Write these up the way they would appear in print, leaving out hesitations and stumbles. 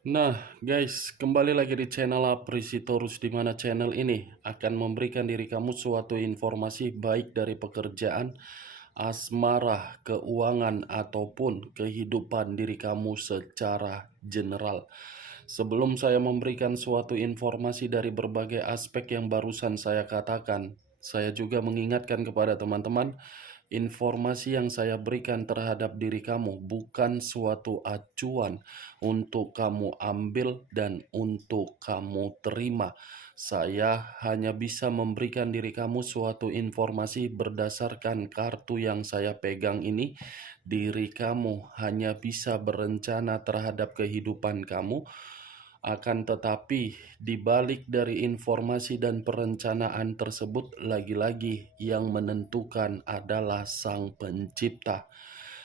Nah, guys, kembali lagi di channel Aprisitorus, di mana channel ini akan memberikan diri kamu suatu informasi baik dari pekerjaan, asmara, keuangan, ataupun kehidupan diri kamu secara general. Sebelum saya memberikan suatu informasi dari berbagai aspek yang barusan saya katakan, saya juga mengingatkan kepada teman-teman, informasi yang saya berikan terhadap diri kamu bukan suatu acuan untuk kamu ambil dan untuk kamu terima. Saya hanya bisa memberikan diri kamu suatu informasi berdasarkan kartu yang saya pegang ini. Diri kamu hanya bisa berencana terhadap kehidupan kamu, akan tetapi, di balik dari informasi dan perencanaan tersebut, lagi-lagi yang menentukan adalah Sang Pencipta.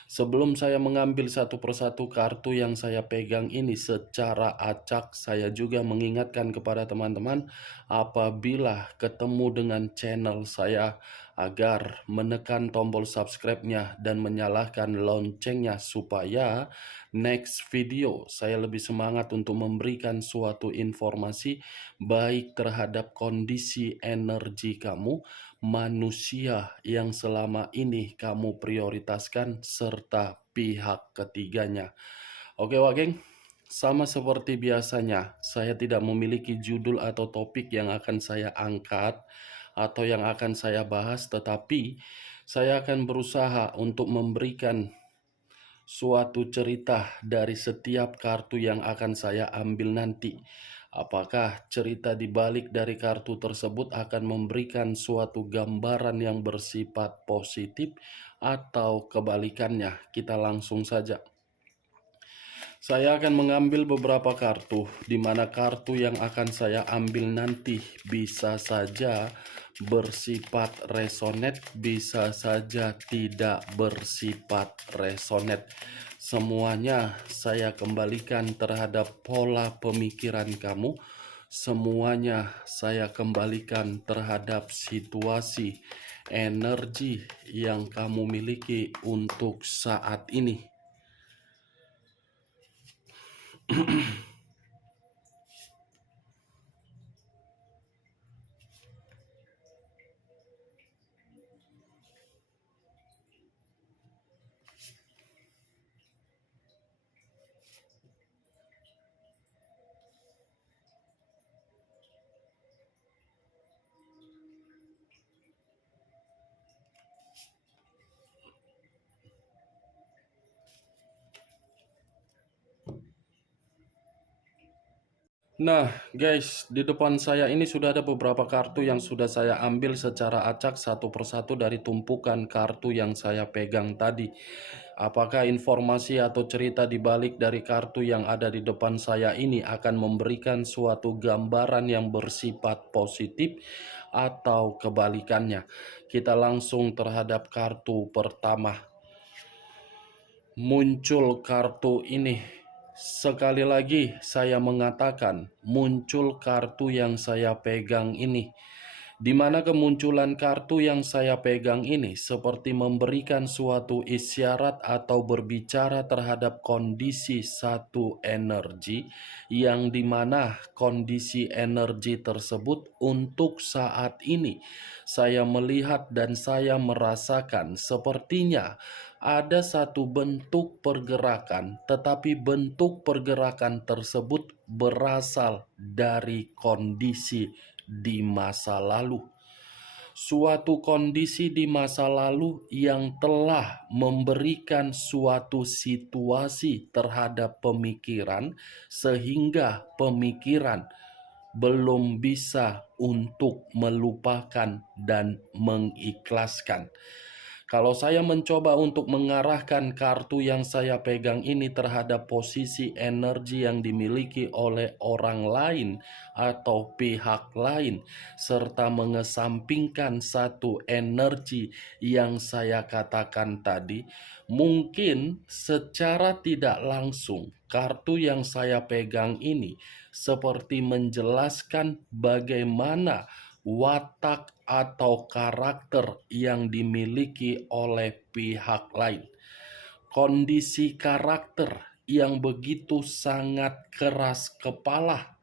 Sebelum saya mengambil satu persatu kartu yang saya pegang ini secara acak, saya juga mengingatkan kepada teman-teman apabila ketemu dengan channel saya agar menekan tombol subscribe-nya dan menyalakan loncengnya supaya next video saya lebih semangat untuk memberikan suatu informasi baik terhadap kondisi energi kamu, manusia yang selama ini kamu prioritaskan, serta pihak ketiganya. Oke, Wageng, sama seperti biasanya, saya tidak memiliki judul atau topik yang akan saya angkat atau yang akan saya bahas, tetapi saya akan berusaha untuk memberikan suatu cerita dari setiap kartu yang akan saya ambil nanti. Apakah cerita di balik dari kartu tersebut akan memberikan suatu gambaran yang bersifat positif atau kebalikannya? Kita langsung saja. Saya akan mengambil beberapa kartu, di mana kartu yang akan saya ambil nanti bisa saja bersifat resonate, bisa saja tidak bersifat resonate. Semuanya saya kembalikan terhadap pola pemikiran kamu. Semuanya saya kembalikan terhadap situasi energi yang kamu miliki untuk saat ini. Nah, guys, di depan saya ini sudah ada beberapa kartu yang sudah saya ambil secara acak satu persatu dari tumpukan kartu yang saya pegang tadi. Apakah informasi atau cerita di balik dari kartu yang ada di depan saya ini akan memberikan suatu gambaran yang bersifat positif atau kebalikannya? Kita langsung terhadap kartu pertama. Muncul kartu ini. Sekali lagi saya mengatakan, muncul kartu yang saya pegang ini. Di mana kemunculan kartu yang saya pegang ini seperti memberikan suatu isyarat atau berbicara terhadap kondisi satu energi, yang dimana kondisi energi tersebut untuk saat ini saya melihat dan saya merasakan sepertinya ada satu bentuk pergerakan, tetapi bentuk pergerakan tersebut berasal dari kondisi di masa lalu. Suatu kondisi di masa lalu yang telah memberikan suatu situasi terhadap pemikiran, sehingga pemikiran belum bisa untuk melupakan dan mengikhlaskan. Kalau saya mencoba untuk mengarahkan kartu yang saya pegang ini terhadap posisi energi yang dimiliki oleh orang lain atau pihak lain, serta mengesampingkan satu energi yang saya katakan tadi, mungkin secara tidak langsung kartu yang saya pegang ini seperti menjelaskan bagaimana watak atau karakter yang dimiliki oleh pihak lain. Kondisi karakter yang begitu sangat keras kepala,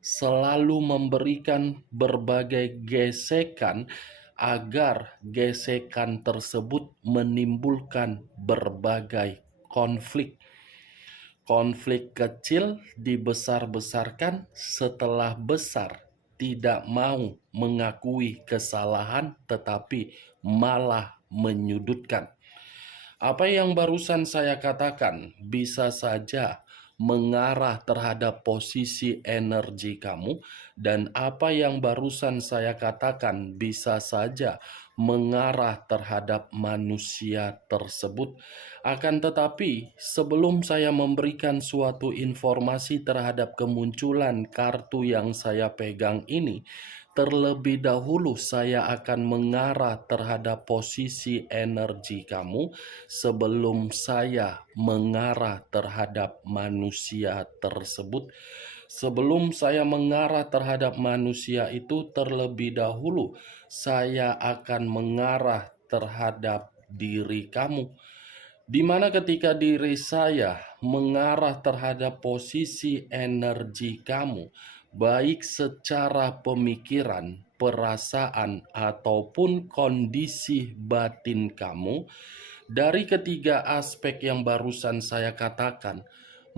selalu memberikan berbagai gesekan agar gesekan tersebut menimbulkan berbagai konflik. Konflik kecil dibesar-besarkan, setelah besar tidak mau mengakui kesalahan tetapi malah menyudutkan. Apa yang barusan saya katakan bisa saja mengarah terhadap posisi energi kamu, dan apa yang barusan saya katakan bisa saja mengarah terhadap manusia tersebut. Akan tetapi, sebelum saya memberikan suatu informasi terhadap kemunculan kartu yang saya pegang ini, terlebih dahulu saya akan mengarah terhadap posisi energi kamu sebelum saya mengarah terhadap manusia tersebut. Sebelum saya mengarah terhadap manusia itu, terlebih dahulu saya akan mengarah terhadap diri kamu, di mana ketika diri saya mengarah terhadap posisi energi kamu, baik secara pemikiran, perasaan, ataupun kondisi batin kamu, dari ketiga aspek yang barusan saya katakan,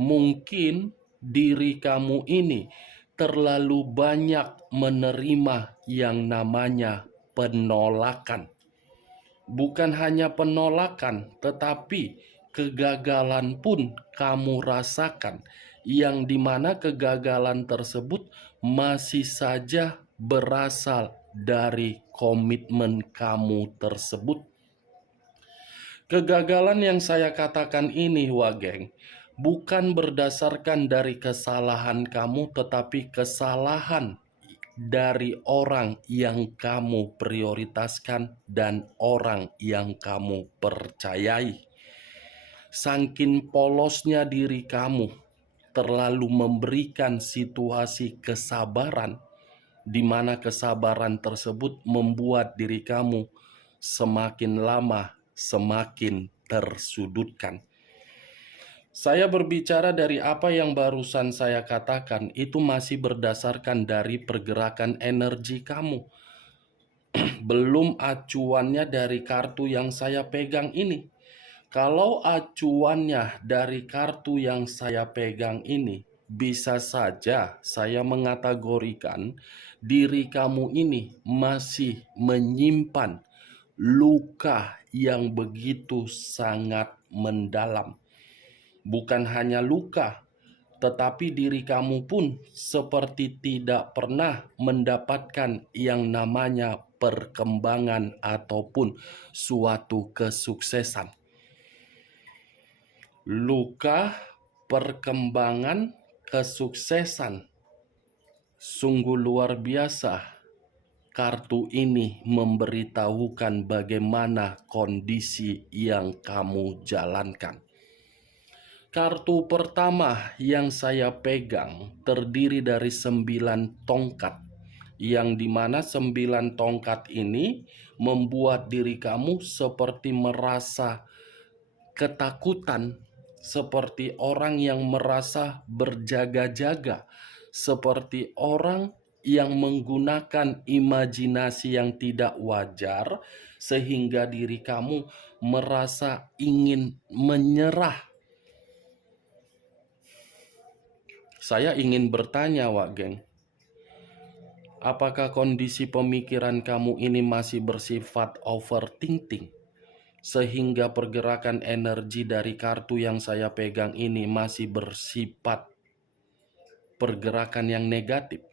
mungkin diri kamu ini terlalu banyak menerima yang namanya penolakan. Bukan hanya penolakan, tetapi kegagalan pun kamu rasakan, yang dimana kegagalan tersebut masih saja berasal dari komitmen kamu tersebut. Kegagalan yang saya katakan ini, Wageng, bukan berdasarkan dari kesalahan kamu, tetapi kesalahan dari orang yang kamu prioritaskan dan orang yang kamu percayai. Saking polosnya diri kamu, terlalu memberikan situasi kesabaran, di mana kesabaran tersebut membuat diri kamu semakin lama semakin tersudutkan. Saya berbicara dari apa yang barusan saya katakan, itu masih berdasarkan dari pergerakan energi kamu. Belum acuannya dari kartu yang saya pegang ini. Kalau acuannya dari kartu yang saya pegang ini, bisa saja saya mengategorikan diri kamu ini masih menyimpan luka yang begitu sangat mendalam. Bukan hanya luka, tetapi diri kamu pun seperti tidak pernah mendapatkan yang namanya perkembangan ataupun suatu kesuksesan. Luka, perkembangan, kesuksesan. Sungguh luar biasa. Kartu ini memberitahukan bagaimana kondisi yang kamu jalankan. Kartu pertama yang saya pegang terdiri dari 9 tongkat, yang dimana 9 tongkat ini membuat diri kamu seperti merasa ketakutan, seperti orang yang merasa berjaga-jaga, seperti orang yang menggunakan imajinasi yang tidak wajar, sehingga diri kamu merasa ingin menyerah. Saya ingin bertanya, Wak Geng, apakah kondisi pemikiran kamu ini masih bersifat overthinking, sehingga pergerakan energi dari kartu yang saya pegang ini masih bersifat pergerakan yang negatif?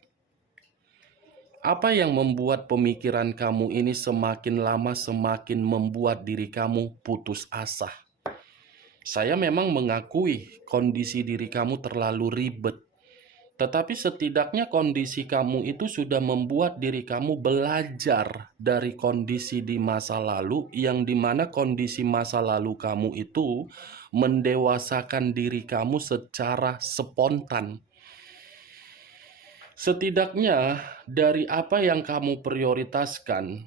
Apa yang membuat pemikiran kamu ini semakin lama semakin membuat diri kamu putus asa? Saya memang mengakui kondisi diri kamu terlalu ribet, tetapi setidaknya kondisi kamu itu sudah membuat diri kamu belajar dari kondisi di masa lalu, yang dimana kondisi masa lalu kamu itu mendewasakan diri kamu secara spontan. Setidaknya dari apa yang kamu prioritaskan,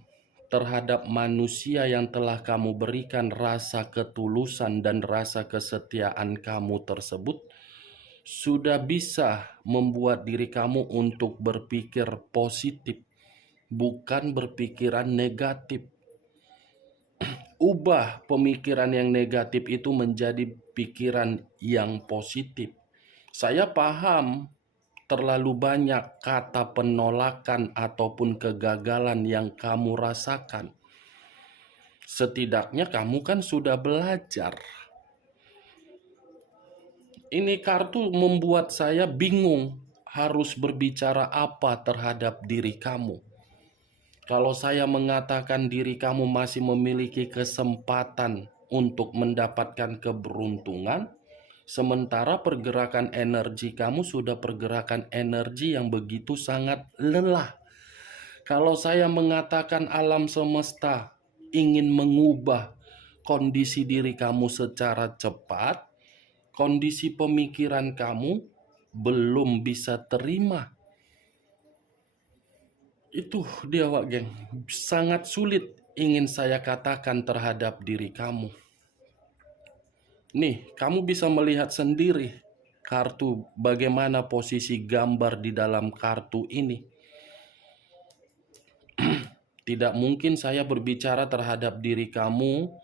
terhadap manusia yang telah kamu berikan rasa ketulusan dan rasa kesetiaan kamu tersebut, sudah bisa membuat diri kamu untuk berpikir positif, bukan berpikiran negatif. Ubah pemikiran yang negatif itu menjadi pikiran yang positif. Saya paham terlalu banyak kata penolakan ataupun kegagalan yang kamu rasakan. Setidaknya kamu kan sudah belajar. Ini kartu membuat saya bingung harus berbicara apa terhadap diri kamu. Kalau saya mengatakan diri kamu masih memiliki kesempatan untuk mendapatkan keberuntungan, sementara pergerakan energi kamu sudah pergerakan energi yang begitu sangat lelah. Kalau saya mengatakan alam semesta ingin mengubah kondisi diri kamu secara cepat, kondisi pemikiran kamu belum bisa terima. Itu dia, Wak Geng. Sangat sulit ingin saya katakan terhadap diri kamu. Nih, kamu bisa melihat sendiri kartu, bagaimana posisi gambar di dalam kartu ini. Tidak mungkin saya berbicara terhadap diri kamu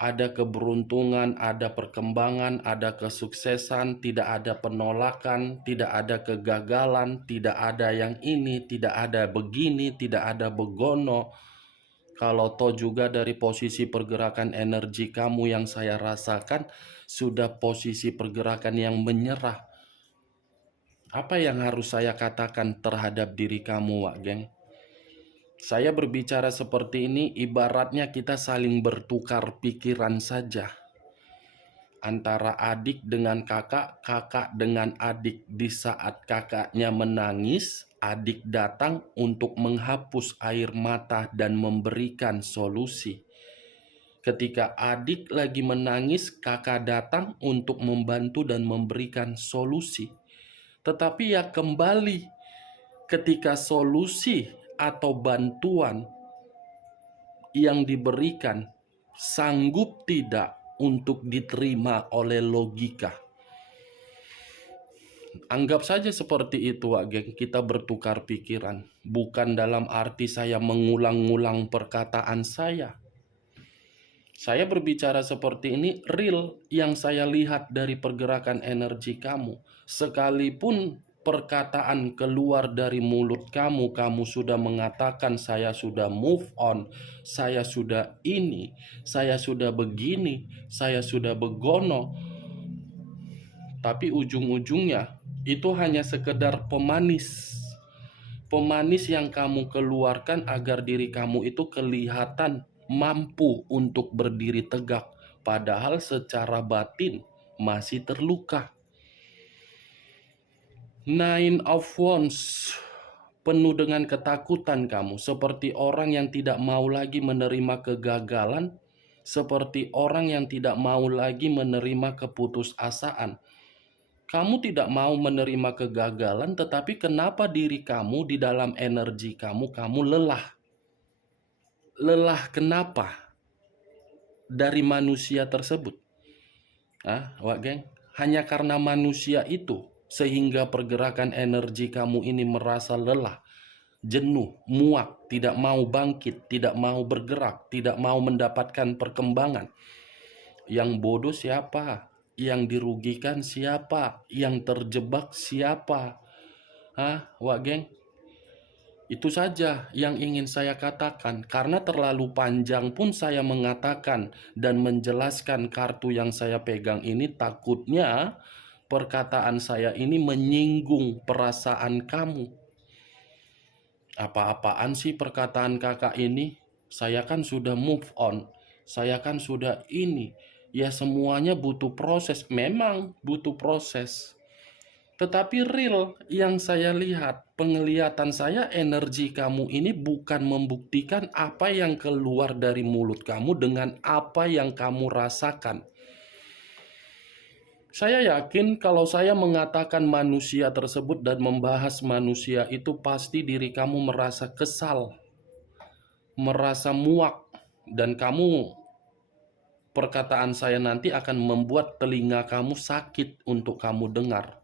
ada keberuntungan, ada perkembangan, ada kesuksesan, tidak ada penolakan, tidak ada kegagalan, tidak ada yang ini, tidak ada begini, tidak ada begono. Kalau toh juga dari posisi pergerakan energi kamu yang saya rasakan, sudah posisi pergerakan yang menyerah. Apa yang harus saya katakan terhadap diri kamu, Wak Geng? Saya berbicara seperti ini ibaratnya kita saling bertukar pikiran saja. Antara adik dengan kakak, kakak dengan adik. Di saat kakaknya menangis, adik datang untuk menghapus air mata dan memberikan solusi. Ketika adik lagi menangis, kakak datang untuk membantu dan memberikan solusi. Tetapi ya kembali, ketika solusi atau bantuan yang diberikan sanggup tidak untuk diterima oleh logika. Anggap saja seperti itu, Wak Geng. Kita bertukar pikiran. Bukan dalam arti saya mengulang-ulang perkataan saya. Saya berbicara seperti ini real yang saya lihat dari pergerakan energi kamu. Sekalipun perkataan keluar dari mulut kamu, kamu sudah mengatakan saya sudah move on, saya sudah ini, saya sudah begini, saya sudah begono. Tapi ujung-ujungnya itu hanya sekedar pemanis. Pemanis yang kamu keluarkan agar diri kamu itu kelihatan mampu untuk berdiri tegak, padahal secara batin masih terluka. Nine of Wands penuh dengan ketakutan kamu, seperti orang yang tidak mau lagi menerima kegagalan, seperti orang yang tidak mau lagi menerima keputusasaan. Kamu tidak mau menerima kegagalan, tetapi kenapa diri kamu di dalam energi kamu lelah? Lelah kenapa? Dari manusia tersebut. Wak Geng, hanya karena manusia itu sehingga pergerakan energi kamu ini merasa lelah, jenuh, muak, tidak mau bangkit, tidak mau bergerak, tidak mau mendapatkan perkembangan. Yang bodoh siapa? Yang dirugikan siapa? Yang terjebak siapa? Wak Geng? Itu saja yang ingin saya katakan, karena terlalu panjang pun saya mengatakan dan menjelaskan kartu yang saya pegang ini, takutnya perkataan saya ini menyinggung perasaan kamu. Apa-apaan sih perkataan kakak ini? Saya kan sudah move on, saya kan sudah ini. Ya semuanya butuh proses, memang butuh proses. Tetapi real yang saya lihat, penglihatan saya, energi kamu ini bukan membuktikan apa yang keluar dari mulut kamu dengan apa yang kamu rasakan. Saya yakin kalau saya mengatakan manusia tersebut dan membahas manusia itu, pasti diri kamu merasa kesal. merasa muak, dan perkataan saya nanti akan membuat telinga kamu sakit untuk kamu dengar.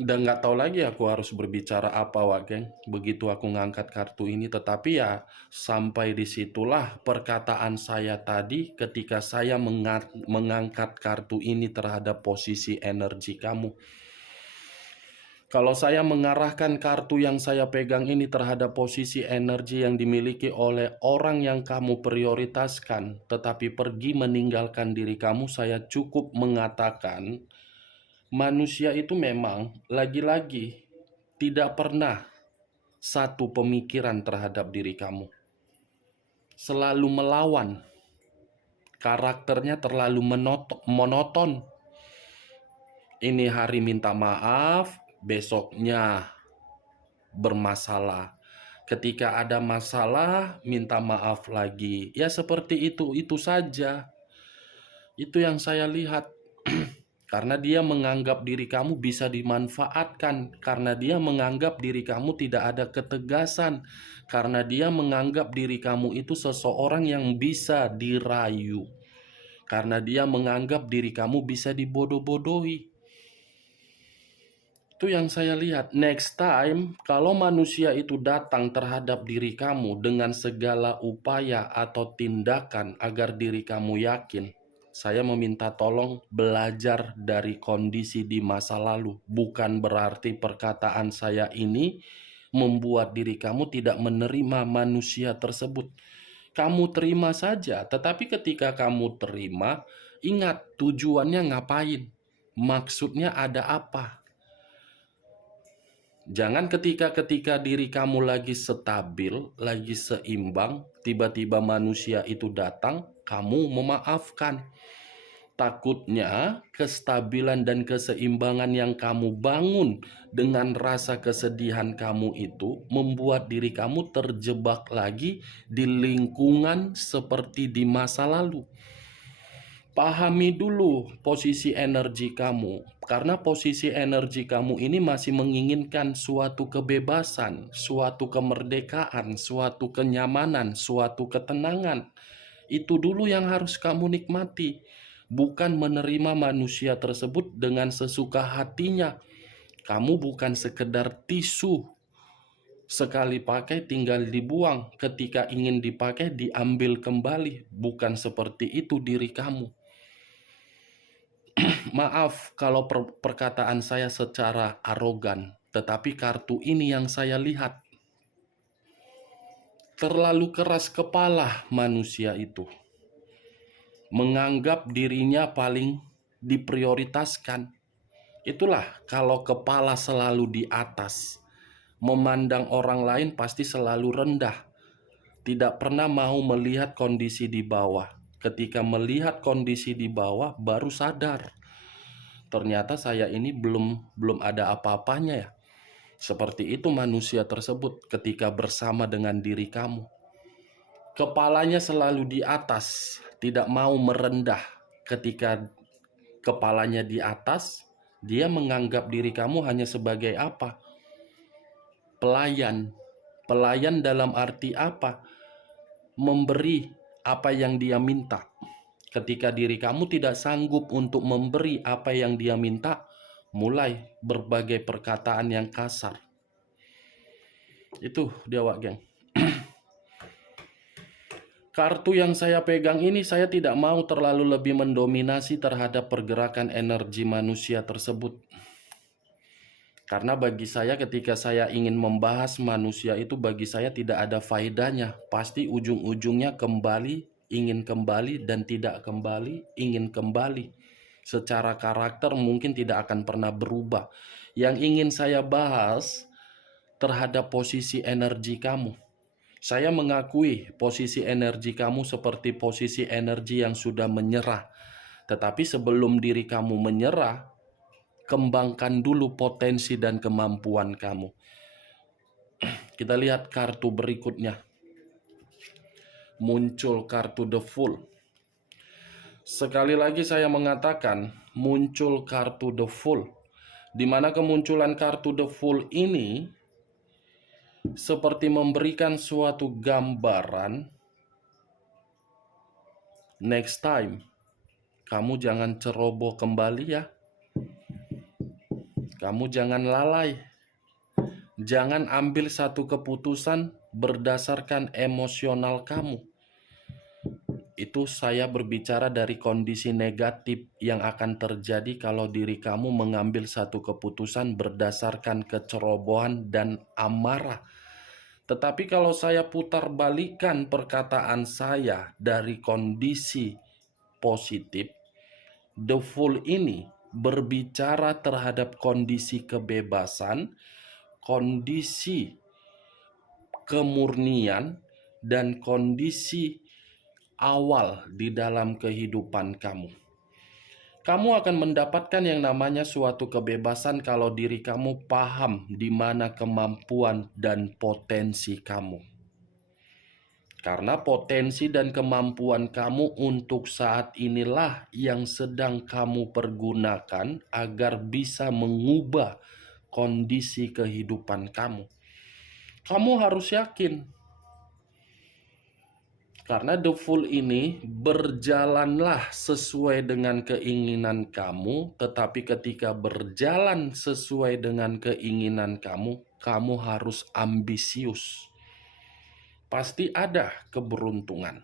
Dan nggak tahu lagi aku harus berbicara apa, Wak Geng. Begitu aku ngangkat kartu ini, tetapi ya sampai disitulah perkataan saya tadi ketika saya mengangkat kartu ini terhadap posisi energi kamu. Kalau saya mengarahkan kartu yang saya pegang ini terhadap posisi energi yang dimiliki oleh orang yang kamu prioritaskan, tetapi pergi meninggalkan diri kamu, saya cukup mengatakan manusia itu memang lagi-lagi tidak pernah satu pemikiran terhadap diri kamu. Selalu melawan. Karakternya terlalu monoton. Ini hari minta maaf, besoknya bermasalah. Ketika ada masalah, minta maaf lagi. Ya seperti itu saja. Itu yang saya lihat. Karena dia menganggap diri kamu bisa dimanfaatkan. Karena dia menganggap diri kamu tidak ada ketegasan. Karena dia menganggap diri kamu itu seseorang yang bisa dirayu. Karena dia menganggap diri kamu bisa dibodoh-bodohi. Itu yang saya lihat. Next time, kalau manusia itu datang terhadap diri kamu dengan segala upaya atau tindakan agar diri kamu yakin, saya meminta tolong belajar dari kondisi di masa lalu. Bukan berarti perkataan saya ini membuat diri kamu tidak menerima manusia tersebut. Kamu terima saja, tetapi ketika kamu terima, ingat tujuannya ngapain? Maksudnya ada apa? Jangan ketika diri kamu lagi stabil, lagi seimbang, tiba-tiba manusia itu datang, kamu memaafkan. Takutnya kestabilan dan keseimbangan yang kamu bangun dengan rasa kesedihan kamu itu membuat diri kamu terjebak lagi di lingkungan seperti di masa lalu. Pahami dulu posisi energi kamu, karena posisi energi kamu ini masih menginginkan suatu kebebasan, suatu kemerdekaan, suatu kenyamanan, suatu ketenangan. Itu dulu yang harus kamu nikmati, bukan menerima manusia tersebut dengan sesuka hatinya. Kamu bukan sekedar tisu, sekali pakai tinggal dibuang, ketika ingin dipakai diambil kembali. Bukan seperti itu diri kamu. Maaf kalau perkataan saya secara arogan, tetapi kartu ini yang saya lihat. Terlalu keras kepala manusia itu. Menganggap dirinya paling diprioritaskan. Itulah kalau kepala selalu di atas. Memandang orang lain pasti selalu rendah. Tidak pernah mau melihat kondisi di bawah. Ketika melihat kondisi di bawah baru sadar. Ternyata saya ini belum ada apa-apanya ya. Seperti itu manusia tersebut ketika bersama dengan diri kamu. Kepalanya selalu di atas, tidak mau merendah. Ketika kepalanya di atas, dia menganggap diri kamu hanya sebagai apa? Pelayan. Pelayan dalam arti apa? Memberi apa yang dia minta. Ketika diri kamu tidak sanggup untuk memberi apa yang dia minta, mulai berbagai perkataan yang kasar. Itu dia, Wak Geng. Kartu yang saya pegang ini saya tidak mau terlalu lebih mendominasi terhadap pergerakan energi manusia tersebut. Karena bagi saya ketika saya ingin membahas manusia itu, bagi saya tidak ada faedahnya. Pasti ujung-ujungnya ingin kembali, dan tidak kembali, ingin kembali. Secara karakter mungkin tidak akan pernah berubah. Yang ingin saya bahas terhadap posisi energi kamu. Saya mengakui posisi energi kamu seperti posisi energi yang sudah menyerah. Tetapi sebelum diri kamu menyerah, kembangkan dulu potensi dan kemampuan kamu. Kita lihat kartu berikutnya. Muncul kartu The Fool. Sekali lagi saya mengatakan, muncul kartu The Fool. Di mana kemunculan kartu The Fool ini seperti memberikan suatu gambaran. Next time, kamu jangan ceroboh kembali ya. Kamu jangan lalai. Jangan ambil satu keputusan berdasarkan emosional kamu. Itu saya berbicara dari kondisi negatif yang akan terjadi kalau diri kamu mengambil satu keputusan berdasarkan kecerobohan dan amarah. Tetapi kalau saya putar balikan perkataan saya dari kondisi positif, The Fool ini berbicara terhadap kondisi kebebasan, kondisi kemurnian, dan kondisi awal di dalam kehidupan kamu. Kamu akan mendapatkan yang namanya suatu kebebasan kalau diri kamu paham di mana kemampuan dan potensi kamu. Karena potensi dan kemampuan kamu untuk saat inilah yang sedang kamu pergunakan agar bisa mengubah kondisi kehidupan kamu. Kamu harus yakin. Karena The Fool ini berjalanlah sesuai dengan keinginan kamu, tetapi ketika berjalan sesuai dengan keinginan kamu, kamu harus ambisius. Pasti ada keberuntungan,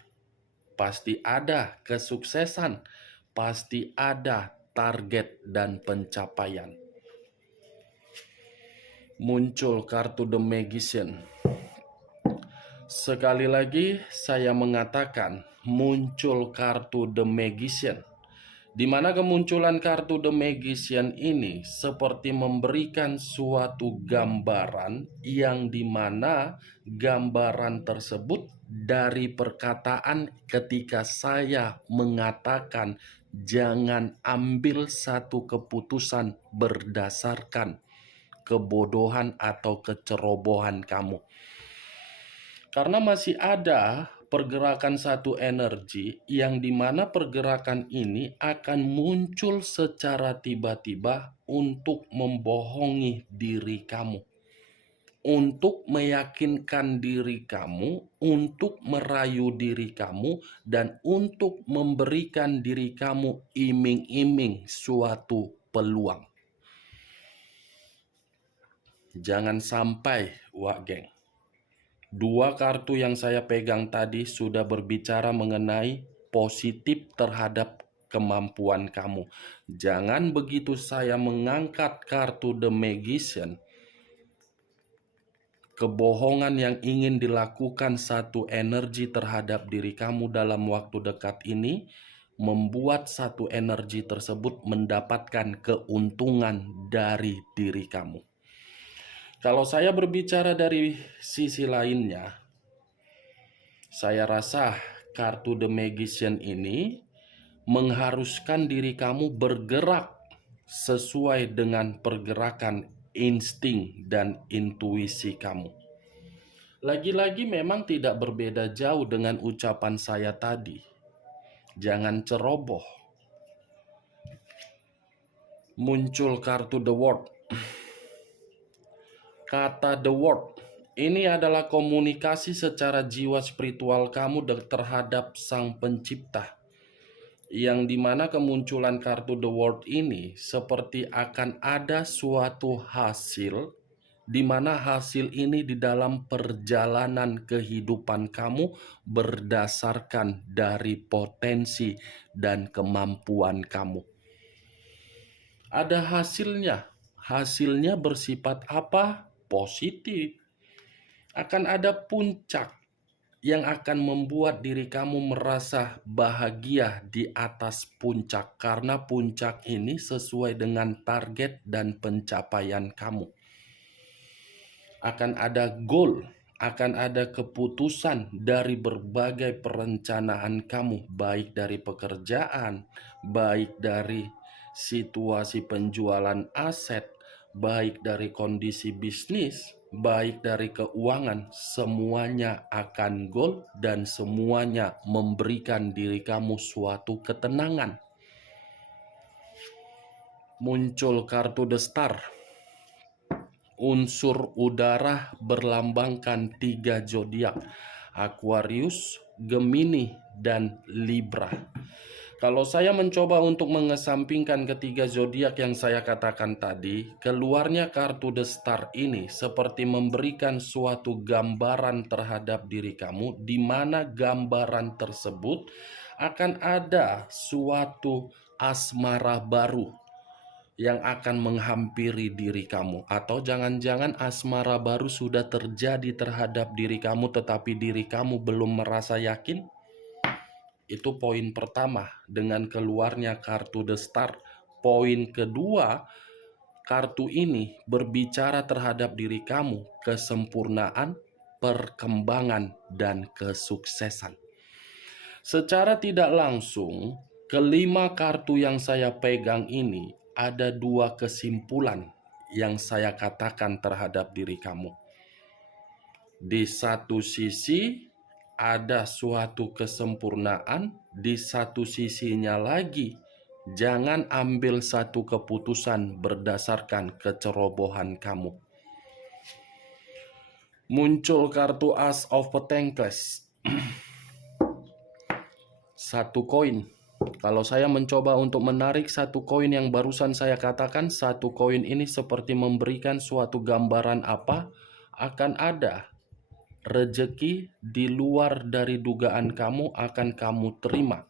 pasti ada kesuksesan, pasti ada target dan pencapaian. Muncul kartu The Magician. Sekali lagi saya mengatakan muncul kartu The Magician, di mana kemunculan kartu The Magician ini seperti memberikan suatu gambaran yang dimana gambaran tersebut dari perkataan ketika saya mengatakan jangan ambil satu keputusan berdasarkan kebodohan atau kecerobohan kamu. Karena masih ada pergerakan satu energi yang dimana pergerakan ini akan muncul secara tiba-tiba untuk membohongi diri kamu, untuk meyakinkan diri kamu, untuk merayu diri kamu, dan untuk memberikan diri kamu iming-iming suatu peluang. Jangan sampai, wak geng. Dua kartu yang saya pegang tadi sudah berbicara mengenai positif terhadap kemampuan kamu. Jangan begitu saya mengangkat kartu The Magician, kebohongan yang ingin dilakukan satu energi terhadap diri kamu dalam waktu dekat ini, membuat satu energi tersebut mendapatkan keuntungan dari diri kamu. Kalau saya berbicara dari sisi lainnya, saya rasa kartu The Magician ini mengharuskan diri kamu bergerak sesuai dengan pergerakan insting dan intuisi kamu. Lagi-lagi memang tidak berbeda jauh dengan ucapan saya tadi. Jangan ceroboh. Muncul kartu The World. Kata The Word, ini adalah komunikasi secara jiwa spiritual kamu terhadap Sang Pencipta. Yang dimana kemunculan kartu The Word ini seperti akan ada suatu hasil, dimana hasil ini di dalam perjalanan kehidupan kamu berdasarkan dari potensi dan kemampuan kamu. Ada hasilnya. Hasilnya bersifat apa? Positif. Akan ada puncak yang akan membuat diri kamu merasa bahagia di atas puncak, karena puncak ini sesuai dengan target dan pencapaian kamu. Akan ada goal, akan ada keputusan dari berbagai perencanaan kamu, baik dari pekerjaan, baik dari situasi penjualan aset, baik dari kondisi bisnis, baik dari keuangan, semuanya akan goal dan semuanya memberikan diri kamu suatu ketenangan. Muncul kartu The Star. unsur udara berlambangkan 3 zodiak: Aquarius, Gemini, dan Libra. Kalau saya mencoba untuk mengesampingkan ketiga zodiak yang saya katakan tadi, keluarnya kartu The Star ini seperti memberikan suatu gambaran terhadap diri kamu, di mana gambaran tersebut akan ada suatu asmara baru yang akan menghampiri diri kamu. Atau jangan-jangan asmara baru sudah terjadi terhadap diri kamu, tetapi diri kamu belum merasa yakin. Itu poin pertama dengan keluarnya kartu The Star. Poin kedua, kartu ini berbicara terhadap diri kamu, kesempurnaan, perkembangan, dan kesuksesan. Secara tidak langsung, kelima kartu yang saya pegang ini ada 2 kesimpulan yang saya katakan terhadap diri kamu. Di satu sisi ada suatu kesempurnaan, di satu sisinya lagi jangan ambil satu keputusan berdasarkan kecerobohan kamu. Muncul kartu Ace of Pentacles. Satu koin. Kalau saya mencoba untuk menarik satu koin yang barusan saya katakan, satu koin ini seperti memberikan suatu gambaran apa akan ada rezeki di luar dari dugaan kamu akan kamu terima.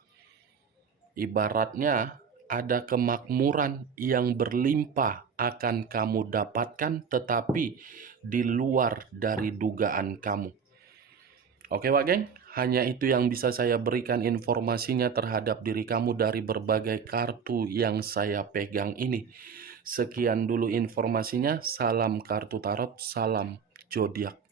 Ibaratnya ada kemakmuran yang berlimpah akan kamu dapatkan, tetapi di luar dari dugaan kamu. Oke Pak geng, hanya itu yang bisa saya berikan informasinya terhadap diri kamu dari berbagai kartu yang saya pegang ini. Sekian dulu informasinya, salam kartu tarot, salam zodiak.